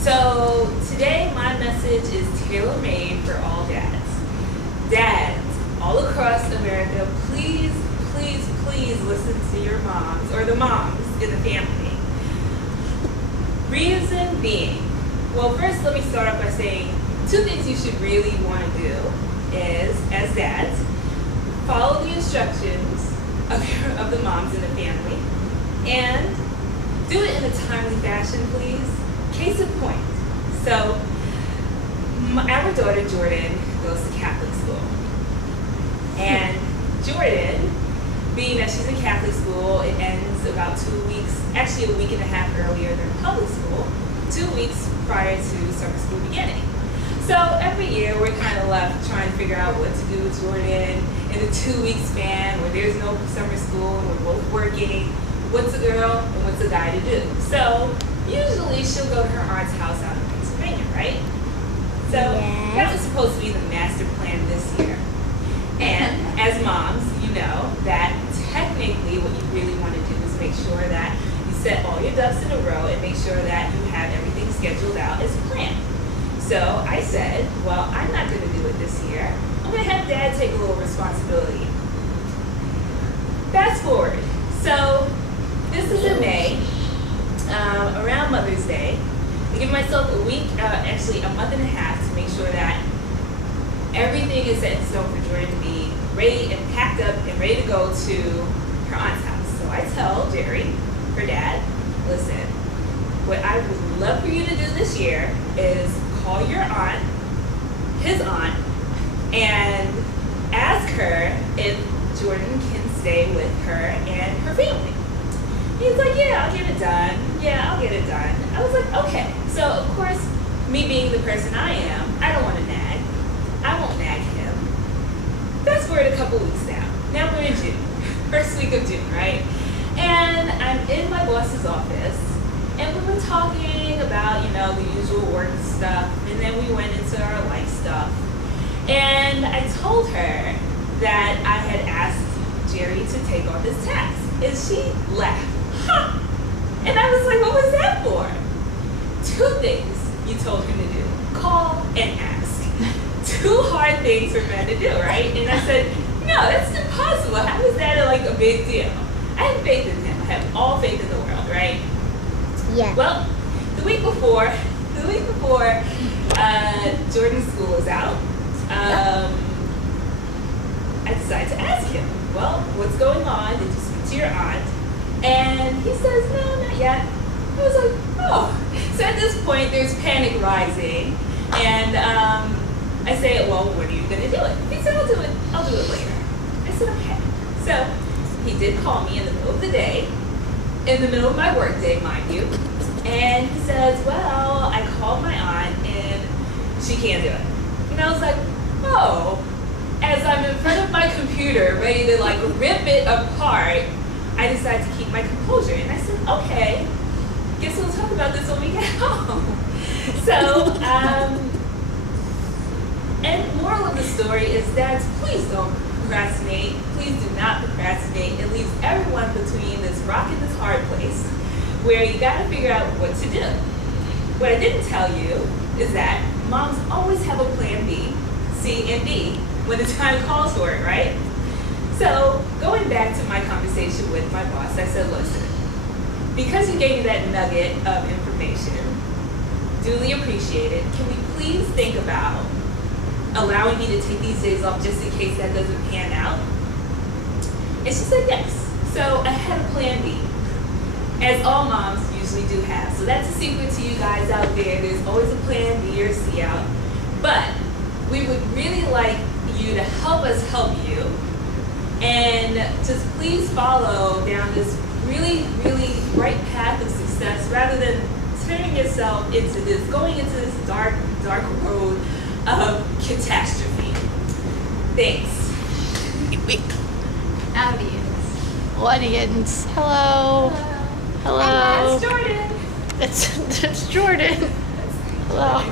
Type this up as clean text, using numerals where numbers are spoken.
So today my message is tailor-made for all dads. Dads all across America, please, please, please listen to your moms or the moms in the family. Reason being, well, first let me start off by saying two things you should really want to do is, as dads, follow the instructions of the moms in the family and do it in a timely fashion, please. Case in point. So, our daughter Jordan goes to Catholic school. And Jordan, being that she's in Catholic school, it ends about 2 weeks, actually a week and a half earlier than public school, 2 weeks prior to summer school beginning. So every year we're kind of left trying to figure out what to do with Jordan in a 2 week span where there's no summer school and we're both working. What's a girl and what's a guy to do? So usually she'll go to her aunt's house out in Pennsylvania, right? So that was supposed to be the master plan this year. And as moms, you know that technically what you really want to do is make sure that you set all your ducks in a row and make sure that you have everything scheduled out as planned. So I said, well, I'm not going to do it this year. I'm going to have Dad take a little responsibility. Fast forward. So this is in May, around Mother's Day. I give myself a week, actually a month and a half to make sure that everything is set in stone for Jordan to be ready and packed up and ready to go to her aunt's house. So I tell Jerry, her dad, listen, what I would love for you to do this year is call your aunt, his aunt, and ask her if Jordan can stay with her and her family. He's like, yeah, I'll get it done. Yeah, I'll get it done. I was like, okay. So, of course, me being the person I am, I don't want to nag. I won't nag him. Fast forward a couple weeks now. Now we're in June. First week of June, right? And I'm in my boss's office. And we were talking about, the usual work stuff. And then we went into our life stuff. And I told her that I had asked Jerry to take on this task. And she laughed. Ha! And I was like, what was that for? Two things you told him to do. Call and ask. Two hard things for men to do, right? And I said, no, that's impossible. How is that a big deal? I have faith in him. I have all faith in the world, right? Yeah. Well, the week before Jordan's school is out, I decided to ask him, well, what's going on? Did you speak to your aunt? And he says, no, not yet. I was like, oh. So at this point, there's panic rising. And I say, well, when are you going to do it? He said, I'll do it later. I said, okay. So he did call me in the middle of the day, in the middle of my work day, mind you. And he says, well, I called my aunt and she can't do it. And I was like, oh. As I'm in front of my computer, ready to rip it apart, I decided to keep my composure. And I said, okay, guess we'll talk about this when we get home. So, and moral of the story is, dads, please don't procrastinate. Please do not procrastinate. It leaves everyone between this rock and this hard place where you got to figure out what to do. What I didn't tell you is that moms always have a plan B, C, and D when the time calls for it, right? So going back to my conversation with my boss, I said, listen, because you gave me that nugget of information, duly appreciated, can we please think about allowing me to take these days off just in case that doesn't pan out? And she said yes. So I had a plan B, as all moms usually do have. So that's a secret to you guys out there. There's always a plan B or C out. But we would really like you to help us help you, and just please follow down this really, really right path of success rather than turning yourself going into this dark, dark road of catastrophe. Thanks. Audience. Hello. Hello. That's Jordan. That's Jordan. Hello.